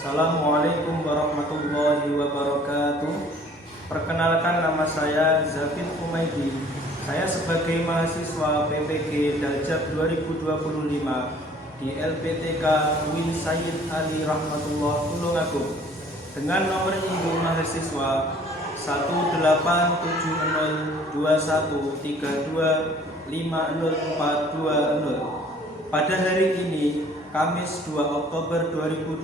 Assalamualaikum warahmatullahi wabarakatuh. Perkenalkan, nama saya Zafin Umaidi. Saya sebagai mahasiswa PPG Daljab 2025 di LPTK Win Sayyid Ali Rahmatullah Tulungagung dengan nomor induk mahasiswa 18701325040. Pada hari ini, Kamis 2 Oktober 2025,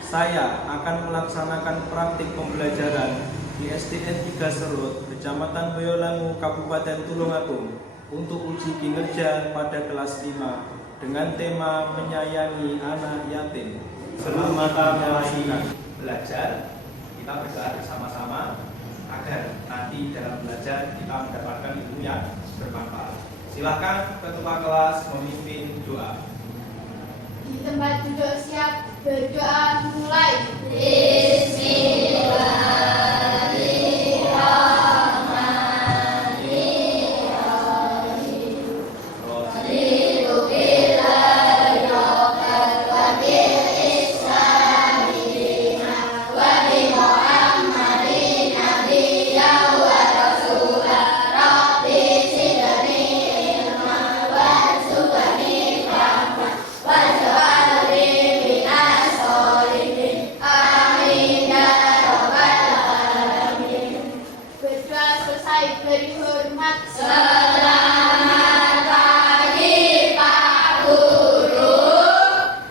saya akan melaksanakan praktik pembelajaran di SDN 3 Serut, Kecamatan Boyolangu, Kabupaten Tulungagung untuk uji kinerja pada kelas 5 dengan tema menyayangi anak yatim. Sebelum kita mulai belajar, kita berdoa bersama-sama agar nanti dalam belajar kita mendapatkan ilmu yang bermanfaat. Silakan ketua kelas memimpin doa. Di tempat duduk siap, berdoa mulai. Beri hormat. Selamat pagi Pak Guru.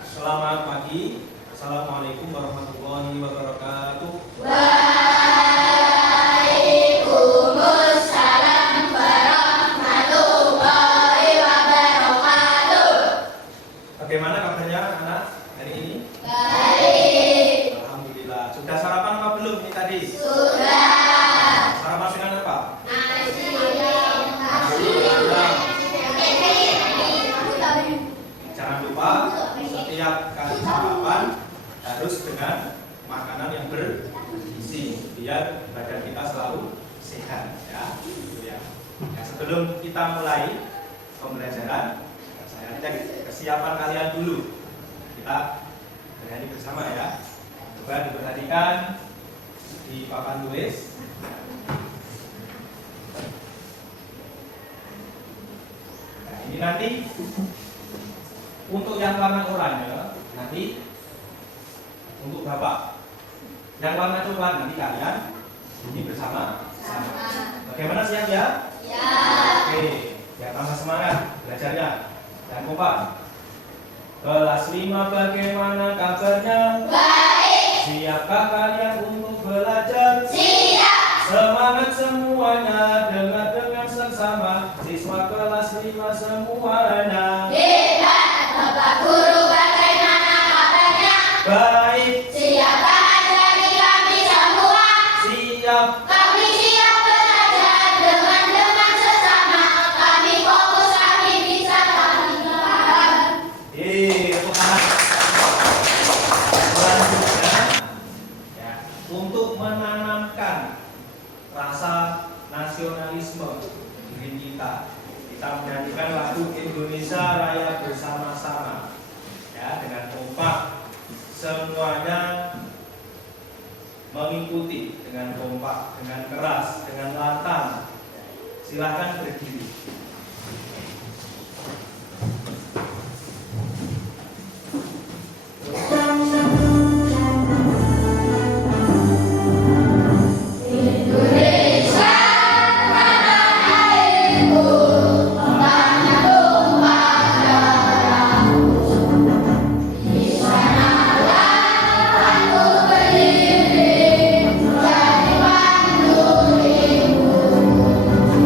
Selamat pagi. Assalamualaikum warahmatullahi wabarakatuh. Waalaikumsalam warahmatullahi wabarakatuh. Bagaimana kabarnya anak hari ini? Baik. Alhamdulillah. Sudah sarapan apa belum ini tadi? Sudah. Sarapan dengan apa? Jangan lupa setiap kali sarapan harus dengan makanan yang bergizi biar badan kita selalu sehat, ya. Nah, sebelum kita mulai pembelajaran, saya cek kesiapan kalian dulu. Kita bernyanyi bersama, ya. Coba diperhatikan di papan tulis. Nah, ini nanti untuk yang warna oranye, nanti untuk Bapak. Yang warna coklat nanti kalian ini bersama. Bagaimana, siap ya? Ya. Oke, biar tambah semangat belajarnya. Dan kompak. Kelas 5 bagaimana kabarnya? Baik. Siapkah kalian untuk belajar? Siap. Semangat semuanya, dengar dengan seksama. Siswa kelas 5 semuanya. Hebat, Bapak Guru, bagaimana kabarnya? Baik. Siapkah ajarin kami semua? Siap. Kami siap belajar dengan sesama. Kami fokus, kami bisa, kami paham. Tepuk tangan. Selanjutnya, ya, untuk menanamkan rasa nasionalisme diri kita menyanyikan lagu Indonesia Raya bersama-sama, ya, dengan kompak. Semuanya mengikuti dengan kompak, dengan keras, dengan lantang. Silakan berdiri. Indonesia tanah airku, tanah tumpah darahku. Di sanalah aku berdiri, jadi mandurimu.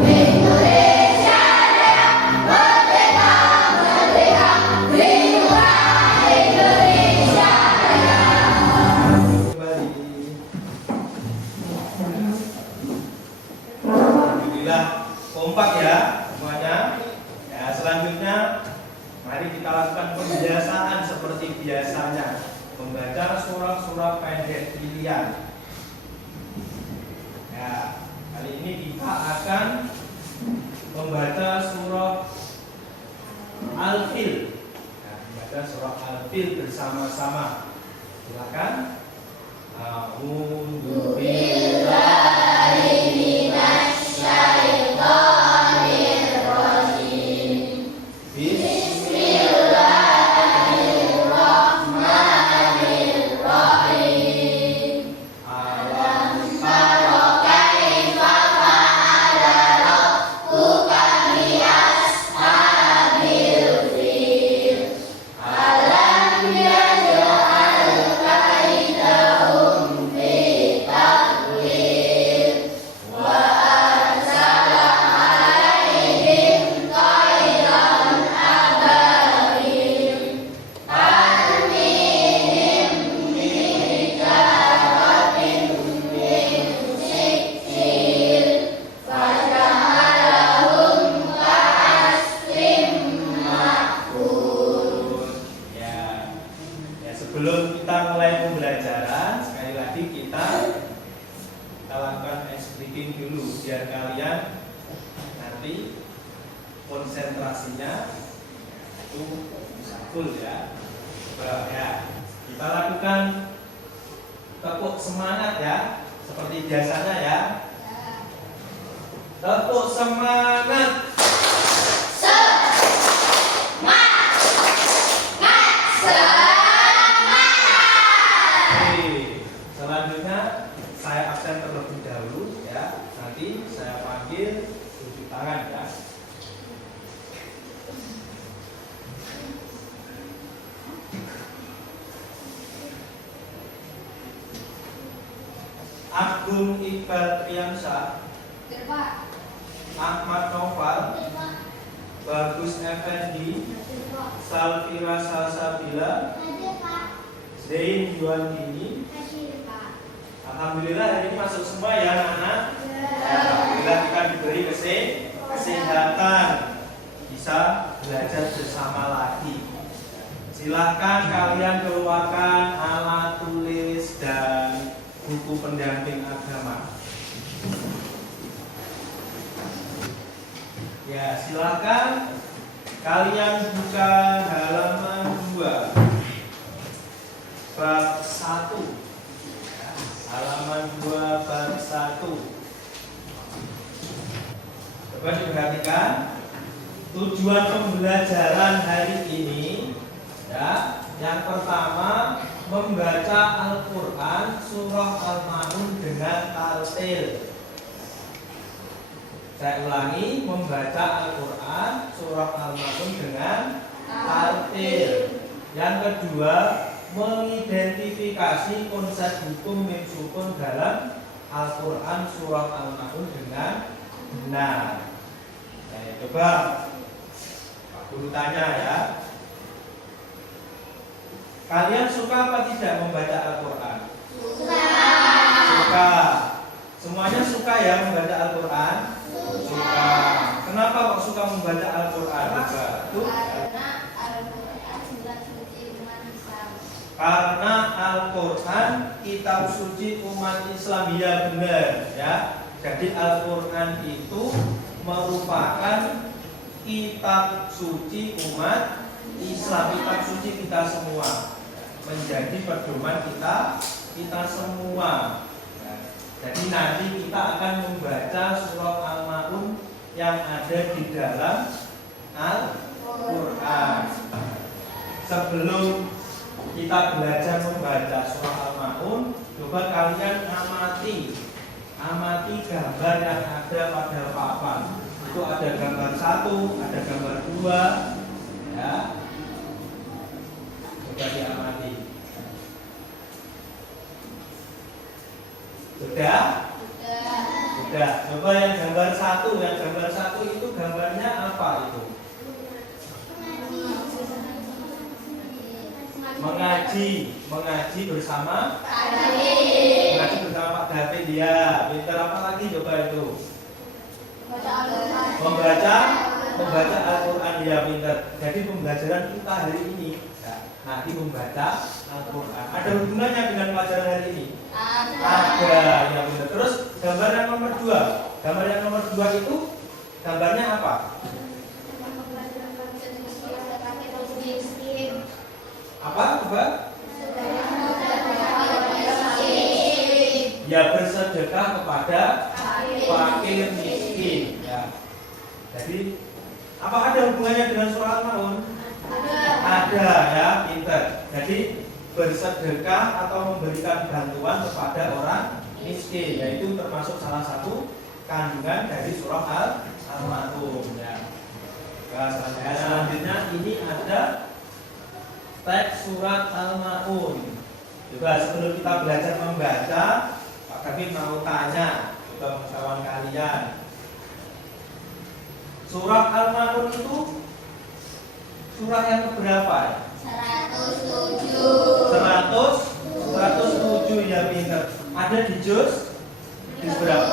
Indonesia Raya, merdeka, merdeka, lindungilah Indonesia Raya. Alhamdulillah kompak ya semuanya. Ya, selanjutnya mari kita lakukan pembiasaan seperti biasanya, membaca surah-surah pendek pilihan. Ya, kali ini kita akan membaca surah Al-Fil. Ya, membaca surah Al-Fil bersama-sama. Silakan. A'udzubillahi minasyaitonirrajim. Bismillahirrahmanirrahim. Alam tara kaifa fa'ala rabbuka bi ashabil fil. Alam yaj'al kaidahum fi tadlil wa arsala 'alaihim tayran ababil tarmihim bijaratin min sijil faja'alahum ka'asfin ma'kul. Ya, sebelum kita mulai pembelajaran, sekali lagi kita lakukan ice breaking dulu biar kalian nanti konsentrasinya itu bisa full ya. Coba ya, kita lakukan tepuk semangat ya, seperti biasanya ya. Tepuk semangat. Oke, selanjutnya saya absen terlebih dahulu ya. Nanti saya panggil cuci tangan ya. Agung Iqbal Priyansyah, Ahmad Noval, Bagus Effendi, Salvira Salsabila, Zain Yuandini. Alhamdulillah hari ini masuk semua ya anak-anak. Alhamdulillah kita diberi kesehatan, bisa belajar bersama lagi. Silahkan kalian keluarkan alat tulis dan buku pendamping agama. Ya, silahkan kalian buka halaman 2 bab 1 ya, halaman 2 bab 1. Coba diperhatikan tujuan pembelajaran hari ini ya. Yang pertama, membaca Al-Quran surah Al-Ma'un dengan tartil. Saya ulangi, membaca Al-Quran surah Al-Ma'un dengan tartil. Yang kedua, mengidentifikasi konsep hukum mim sukun dalam Al-Quran surah Al-Ma'un dengan benar. Nah, coba Pak Guru tanya ya, kalian suka apa tidak membaca Al-Quran? Suka. Semuanya suka ya membaca Al-Quran? Suka. Kenapa kok suka membaca Al-Quran? Karena Al-Quran kitab suci umat Islam, ya benar ya. Jadi Al-Quran itu merupakan kitab suci umat Islam, kitab suci kita semua, menjadi pedoman kita semua. Jadi nanti kita akan membaca surah Al-Ma'un yang ada di dalam Al-Quran. Sebelum kita belajar membaca surah Al-Ma'un, coba kalian amati gambar yang ada pada papan. Itu ada gambar 1, ada gambar 2 ya. Coba diamati. Sudah? Sudah. Coba yang gambar 1, itu gambarnya apa itu? Mengaji bersama Pak David ya. Pintar apa lagi coba itu? Membaca Al-Quran ya, pintar. Jadi pembelajaran kita hari ini nanti membaca Al-Quran. Ada hubungannya dengan pelajaran hari ini? Ada ya, pintar. Terus gambar yang nomor 2 itu gambarnya apa? Apa coba? hubungannya dengan surah Al-Maun? Ada ya, pinter. Jadi bersedekah atau memberikan bantuan kepada orang miskin, yaitu termasuk salah satu kandungan dari surah Al-Maun ya. Selanjutnya ini ada teks surat Al-Maun. Coba sebelum kita belajar membaca, Pak Gavin mau tanya ke kawan kalian. Surat Al-Maun itu surah yang keberapa ya? 107 ya, pinter. Ada di juz berapa?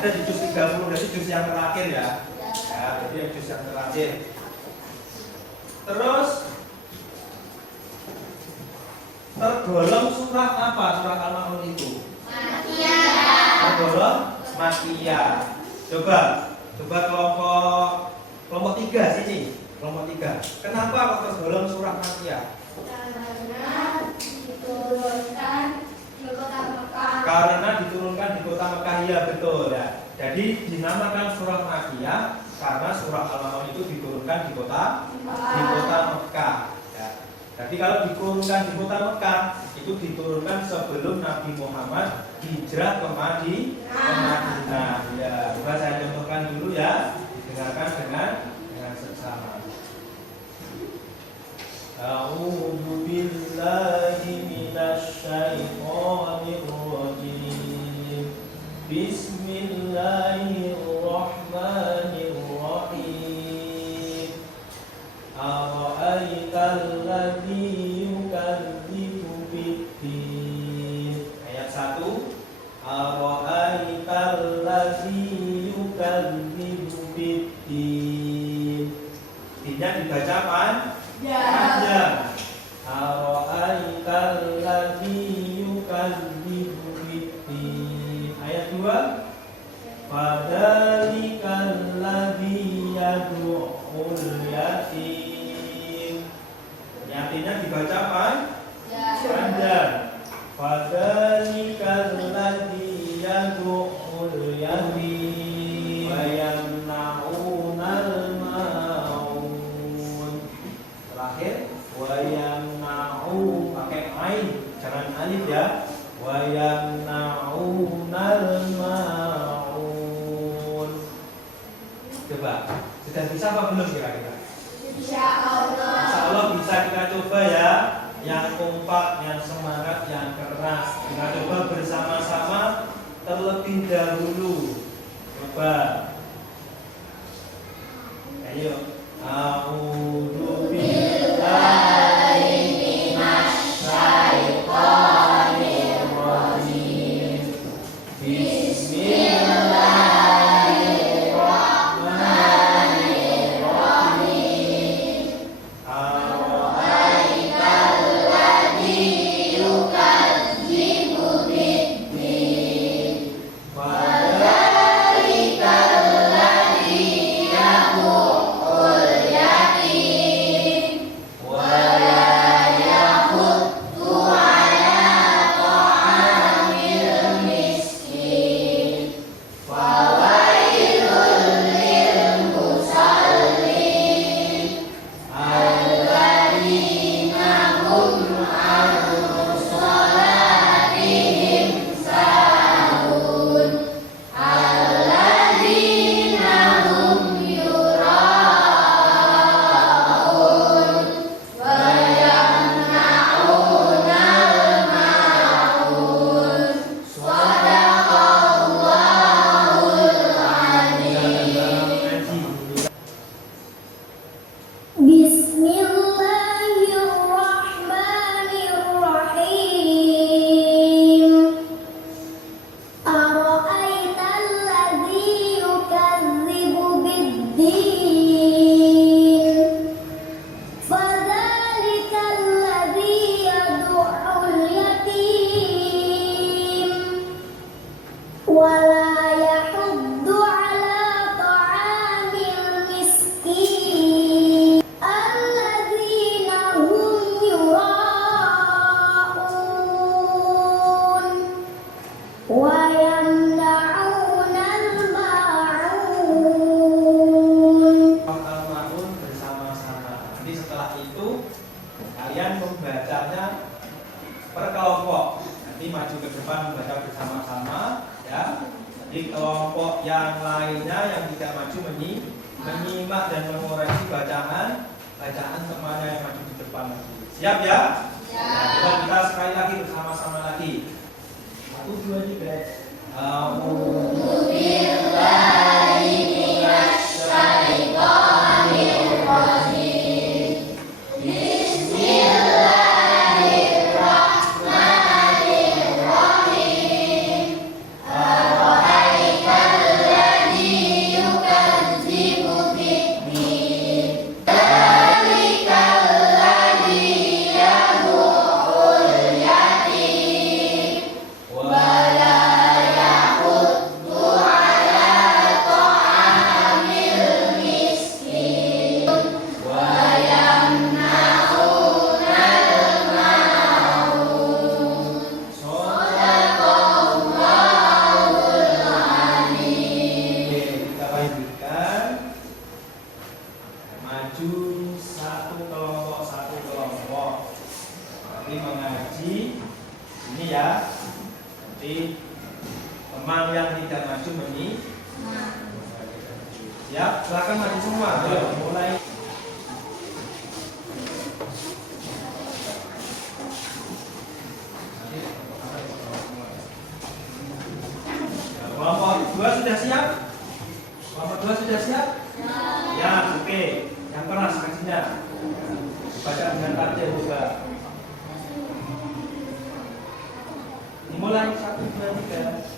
Ada di juz 30, berarti juz yang terakhir ya. Ya, jadi yang juz yang terakhir. Terus tergolong surah apa surah Al-Maun itu? Makiyah. Tergolong Makiyah. Coba kelompok 3 sini. Kelompok 3. Kenapa kok tergolong surah Makiyah? Karena diturunkan di kota Mekah, ya betul ya. Jadi dinamakan surah Makiyah karena surah Al-Maun itu diturunkan di kota Mekah. Ya. Jadi kalau diturunkan di kota Mekah itu diturunkan sebelum Nabi Muhammad hijrah ke Madinah. Ya, coba saya contohkan dulu ya. Didengarkan dengan seksama. A'udzu billahi minasy syaithanir rajim. Bismillahirrahmanirrahim. Ara'aital ladzi yukadzibu biddin. Ayat 1. Ara'aital ladzi yukadzibu biddin. Dinnya dibaca pan? Panjang. Ara'aital ladzi yukadzibu biddin. Ayat 2. Fadzalikal ladzi yad'ul yatim. Yatimnya dibaca panjang. Fadzalikal ladzi yad'ul yatim wa yamna'unal ma'un. Terakhir wa yamna'u pakai ain, jangan alif ya. Wa yamna'unal ma'un. Coba, sudah bisa apa belum kira-kira? Insyaallah bisa, kita coba ya. Yang kompak, yang semangat, yang keras. Kita coba bersama-sama terlebih dahulu. Coba. Ayo. A'udzu billahi minasy syaithanir rajim. Bismillahirrahmanirrahim. Ara'aital ladzi yukadzibu biddin. Fadzalikal ladzi yad'ul yatim itu kalian membacanya per kelompok. Nanti maju ke depan membaca bersama-sama ya. Jadi kelompok yang lainnya yang tidak maju menyimak dan mengoreksi bacaan kemana yang maju di depan lagi. Siap ya? Nah, coba kita sekali lagi bersama-sama lagi. 1, 2, 3. Maju satu kelompok. Nanti mengaji ini ya. Nanti teman yang tidak maju siap, silakan maju semua. Ayo mulai. Kelompok 2 sudah siap? Kelompok 2 sudah siap? Ya, oke. Yang keras kajinya. Baca dengan tartil juga. Dimulai 1, 2, 3.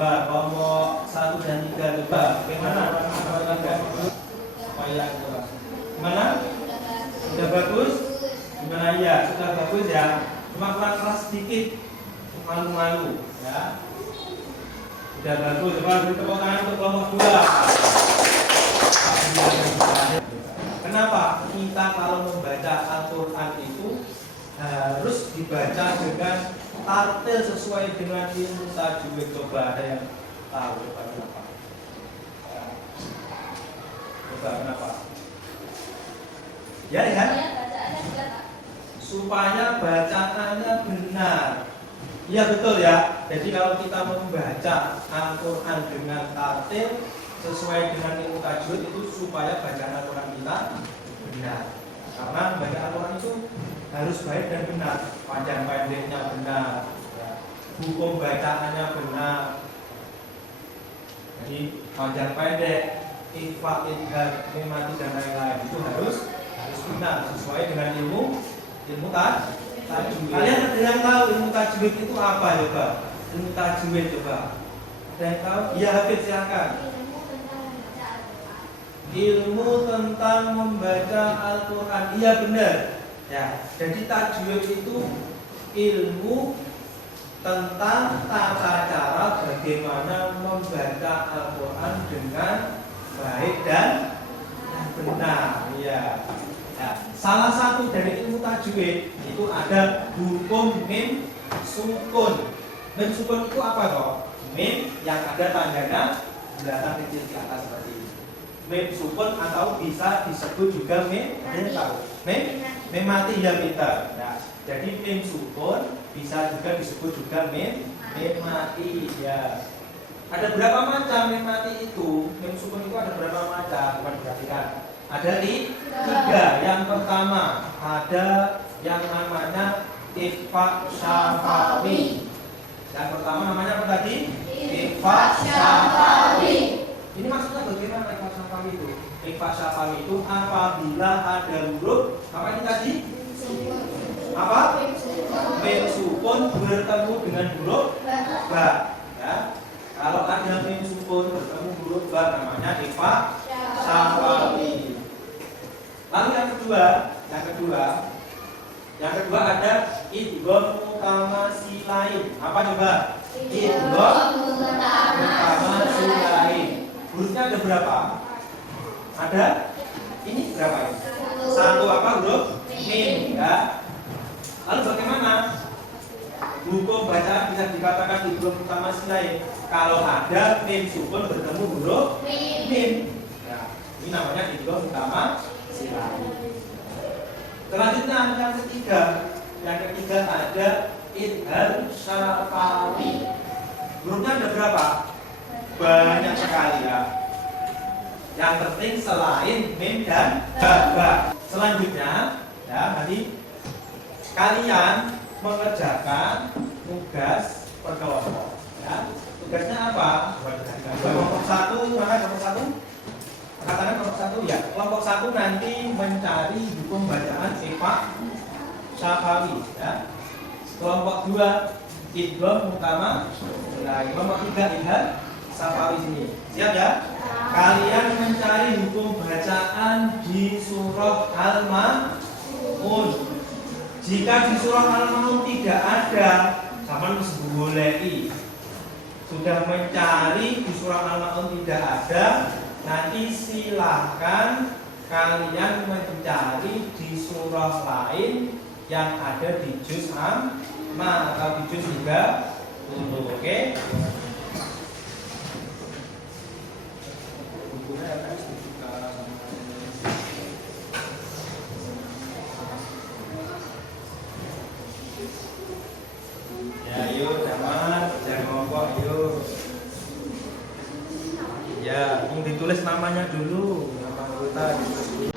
Coba kelompok 1 dan 3 coba. Bagaimana? Gimana? Sudah bagus? Gimana ya? Sudah bagus ya. Cuma kurang keras sedikit. Malu-malu ya. Sudah bagus. Coba beri tepuk tangan untuk kelompok 2. Kenapa? Kita kalau membaca Al-Quran itu harus dibaca dengan tartil sesuai dengan ilmu tajwid. Coba ada yang tahu coba kenapa? Coba kenapa? Ya lihat. Supaya bacaannya benar. Iya betul ya. Jadi kalau kita membaca Al-Quran dengan tartil sesuai dengan ilmu tajwid itu supaya bacaan Al-Quran kita benar. Karena membaca Al-Quran itu harus baik dan benar, panjang pendeknya benar, ya. Hukum bacaannya benar. Jadi panjang pendek, ikhfa, idgham, mimati dan lain-lain itu harus benar sesuai dengan ilmu tajwid. Kalian ada yang tahu ilmu tajwid itu apa coba? Ilmu tajwid coba. Ada yang tahu? Iya Hafid silakan. Ilmu tentang membaca Al-Quran. Iya benar. Ya, jadi tajwid itu ilmu tentang tata cara bagaimana membaca Al-Quran dengan baik dan benar. Ya. Ya. Salah satu dari ilmu tajwid itu ada hukum mim sukun. Mim sukun itu apa toh? Mim yang ada tandanya bulatan kecil di atas seperti ini. Mim sukun atau bisa disebut juga mim. Kalian tahu? Mim mati ya pintar. Nah, jadi mim sukun bisa juga disebut juga mim mati ya. Ada berapa macam mim mati itu? Mim sukun itu ada berapa macam? Coba perhatikan. Ada 3. Yang pertama ada yang namanya Ifak Syafawi. Yang pertama namanya apa tadi? Ifak Syafawi. Ini maksudnya bagaimana Ifak Syafawi itu? Ifak Syafawi itu apabila ada huruf apa ini tadi? Apa? Mim sukun bertemu dengan huruf ba. Ya. Kalau ada mim sukun bertemu huruf ba namanya Ifak Syafawi. Lalu yang kedua ada idgham mutamasilain. Apa coba? Idgham mutamasilain. Hurufnya ada berapa? Ada? Ini berapa ini? Satu apa huruf? Mim, ya. Lalu bagaimana? Hukum bacaan bisa dikatakan idgham mutamasilain kalau ada mim sukun bertemu huruf mim. Ya, ini namanya idgham mutamasilain. Selanjutnya yang ketiga ada idgham syafawi. Hurufnya ada berapa? Banyak sekali ya. Yang penting selain mim dan ba. Selanjutnya ya tadi kalian mengerjakan tugas per kelompok. Ya. Tugasnya apa? Kelompok satu mana kelompok satu? Katakan kelompok satu ya. Kelompok satu nanti mencari hukum bacaan Ifak Syafawi ya. Kelompok dua idgham mutamasilain. Kelompok tiga idgham Syafawi sini. Siap ya? Kalian mencari hukum bacaan di surah Al-Ma'un. Jika di surah Al-Ma'un tidak ada, sama boleh. Sudah mencari di surah Al-Ma'un tidak ada, nanti silahkan kalian mencari di surah lain yang ada di juz amma atau di juz 30. Oke? Ya, yuk, jangan kelompok, yuk. Ya, yang ditulis namanya dulu, nama anggota ditulis dulu.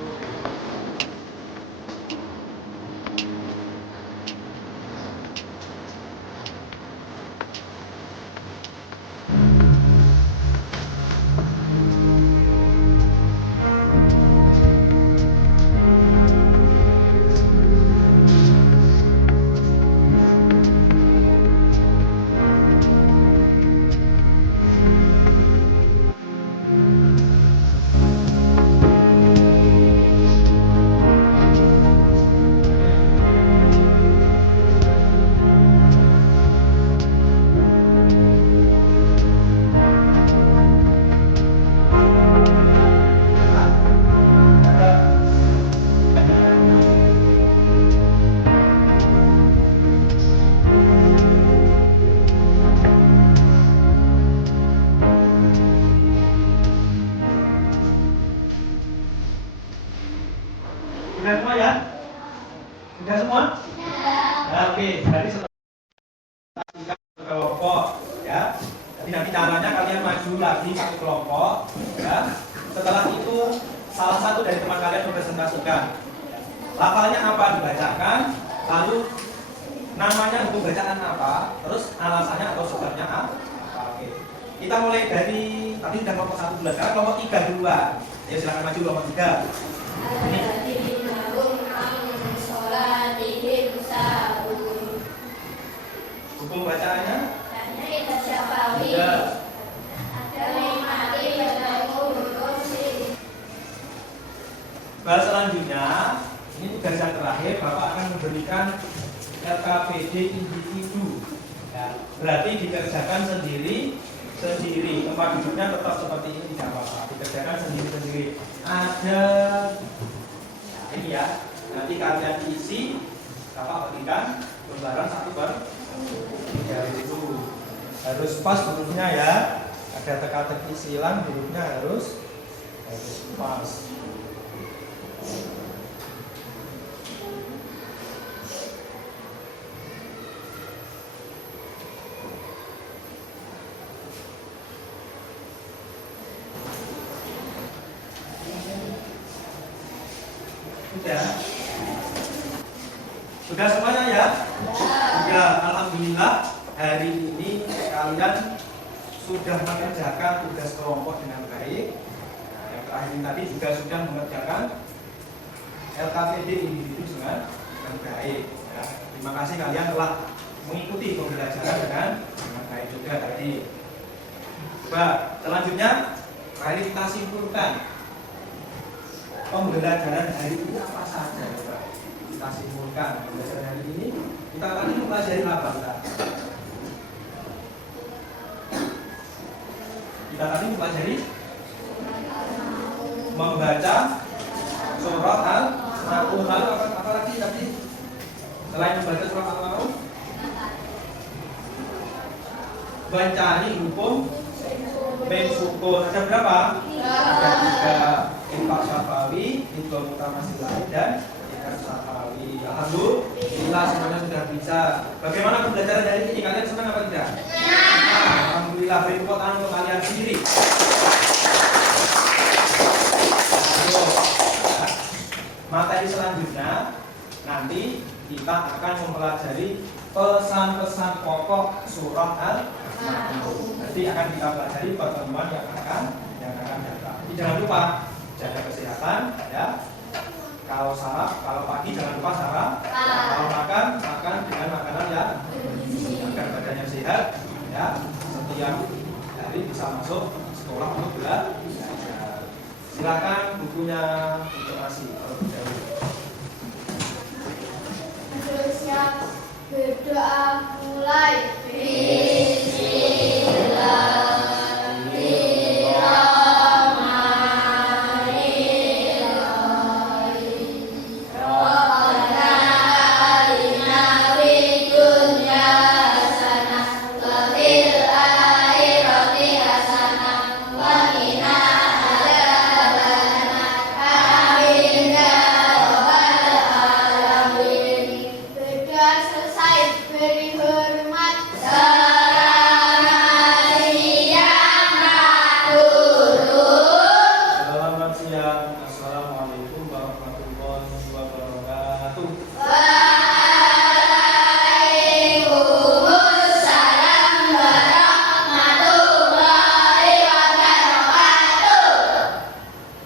Sudah semua ya? Sudah semua? Ya, oke, berarti setelah kelompok ya. Jadi nanti caranya kalian maju lagi satu kelompok ya. Setelah itu salah satu dari teman kalian mempresentasikan. Lafalnya apa dibacakan, lalu namanya hukum bacaan apa, terus alasannya atau sebabnya apa. Oke. Kita mulai dari tadi udah kelompok 1 dulu, sekarang kelompok 3 duluan. Ya silakan maju kelompok 3. Ini. Hukum bacaannya? Ya. Bahas selanjutnya, ini tugas yang terakhir, Bapak akan memberikan LKPD individu. Ya, berarti dikerjakan sendiri. Tempat duduknya tetap seperti ini, tidak apa-apa. Dikerjakan sendiri. Ada ini ya. Nanti kalian isi, Bapak berikan lembaran 1 per 3 itu harus pas hurufnya ya. Ada teka-teki silang, hurufnya harus pas. Sudah. Sudah semuanya ya? Ya, alhamdulillah hari ini kalian sudah mengerjakan tugas kelompok dengan baik. Nah, yang terakhir ini tadi juga sudah mengerjakan LKPD individu dengan baik. Ya, terima kasih kalian telah mengikuti pembelajaran dengan baik juga tadi. Coba selanjutnya mari kita simpulkan pembelajaran hari ini apa saja. Coba kita simpulkan pembelajaran hari ini. Kita tadi mempelajari apa kita? Kita tadi mempelajari membaca surat Al-Maun. Lalu apa lagi tadi? Selain membaca surat Al-Maun, mencari hukum mem sukun. Ada berapa? Ada 3. Infak syafawi, idgham mutamatsilain dan ikhlas syafawi. Alhamdulillah semuanya sudah bisa. Bagaimana pembelajaran dari ini? Kalian senang apa tidak? Nah, alhamdulillah, beri tepuk tangan untuk kalian sendiri. Materi selanjutnya nanti kita akan mempelajari pesan-pesan pokok surat Al-Maun. Nanti akan kita pelajari pertemuan yang akan datang. Jangan lupa jaga kesehatan ya. Kalau pagi jangan lupa sarapan. Kalau makan dengan makanan yang agar badannya sehat ya. Setiap hari bisa masuk sekolah untuk belajar. Silakan bukunya informasi. Siap, berdoa mulai. Selamat siang, assalamualaikum warahmatullahi wabarakatuh.